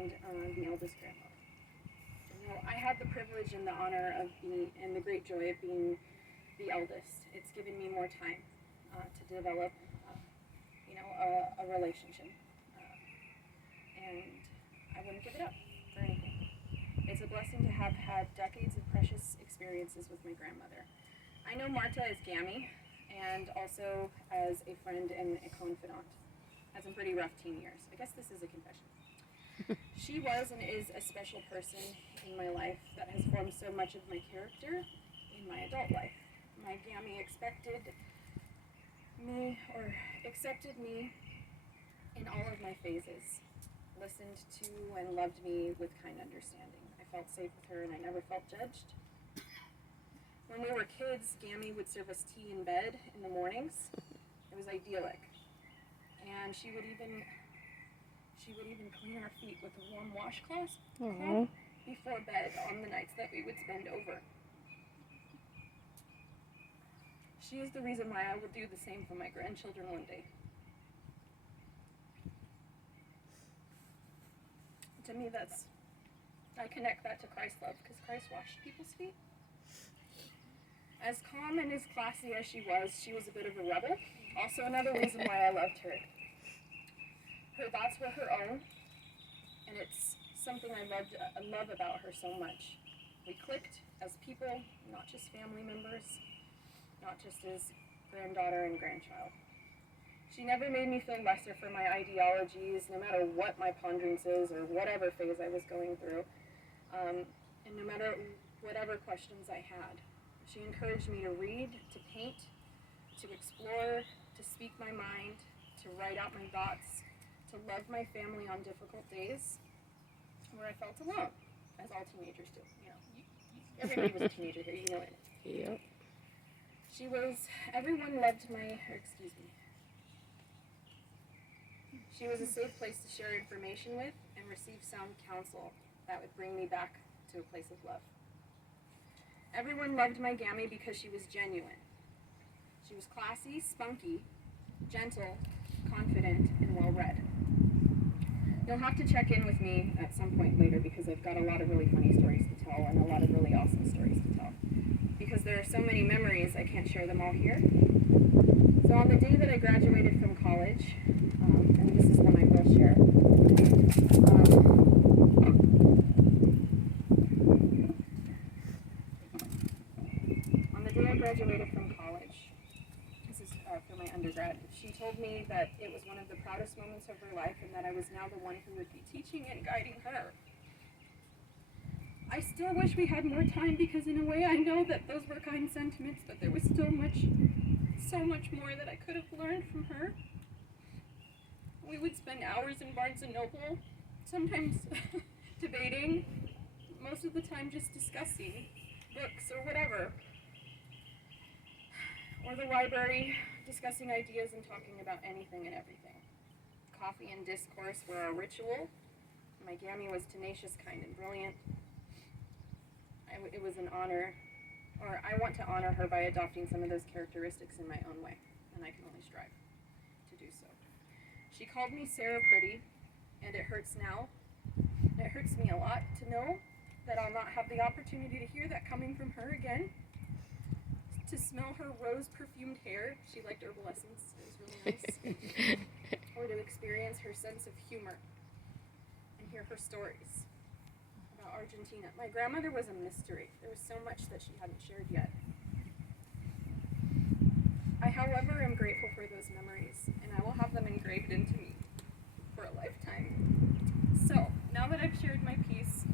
and the eldest grandmother. You know, I had the privilege and the honor of being, and the great joy of being the eldest. It's given me more time to develop, a relationship, and I wouldn't give it up for anything. It's a blessing to have had decades of precious experiences with my grandmother. I know Marta as Gammy, and also as a friend and a confidant. Had some pretty rough teen years. I guess this is a confession. She was and is a special person in my life that has formed so much of my character in my adult life. My Gammy accepted me in all of my phases, listened to and loved me with kind understanding. I felt safe with her and I never felt judged. When we were kids, Gammy would serve us tea in bed in the mornings. It was idyllic. And she would even clean our feet with a warm washcloth before bed on the nights that we would spend over. She is the reason why I will do the same for my grandchildren one day. To me, I connect that to Christ's love, because Christ washed people's feet. As calm and as classy as she was a bit of a rebel. Also another reason why I loved her. Her thoughts were her own, and it's something I love about her so much. We clicked as people, not just family members, not just as granddaughter and grandchild. She never made me feel lesser for my ideologies, no matter what my ponderances or whatever phase I was going through, and no matter whatever questions I had. She encouraged me to read, to paint, to explore, to speak my mind, to write out my thoughts, to love my family on difficult days where I felt alone, as all teenagers do. You know, everybody was a teenager here, you know it. Yep. She was a safe place to share information with and receive sound counsel that would bring me back to a place of love. Everyone loved my Gammy because she was genuine. She was classy, spunky, gentle, confident, and well-read. You'll have to check in with me at some point later because I've got a lot of really funny stories to tell and a lot of really awesome stories to tell. Because there are so many memories, I can't share them all here. So on the day that I graduated from college, and this is one I will share, on the day I graduated from college, this is for my undergrad, she told me that it was one of the proudest moments of her life and that I was now the one who would be teaching and guiding her. I still wish we had more time because in a way I know that those were kind sentiments, but there was still so much more that I could have learned from her. We would spend hours in Barnes & Noble, sometimes debating, most of the time just discussing books or whatever. Or the library, discussing ideas and talking about anything and everything. Coffee and discourse were a ritual. My Gammy was tenacious, kind, and brilliant. It was an honor, or I want to honor her by adopting some of those characteristics in my own way, and I can only strive to do so. She called me Sarah Pretty, and it hurts now. It hurts me a lot to know that I'll not have the opportunity to hear that coming from her again. To smell her rose-perfumed hair, she liked herbal essence, it was really nice. Or to experience her sense of humor and hear her stories about Argentina. My grandmother was a mystery. There was so much that she hadn't shared yet. I, however, am grateful for those memories, and I will have them engraved into me for a lifetime. So, now that I've shared my piece,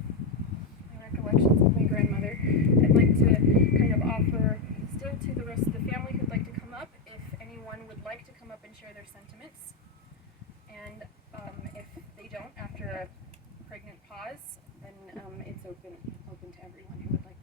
my recollections of my grandmother, I'd like to kind of offer still to the rest of the family who'd like to come up, if anyone would like to come up and share their sentiments. And if they don't, after a pregnant pause, then it's open to everyone who would like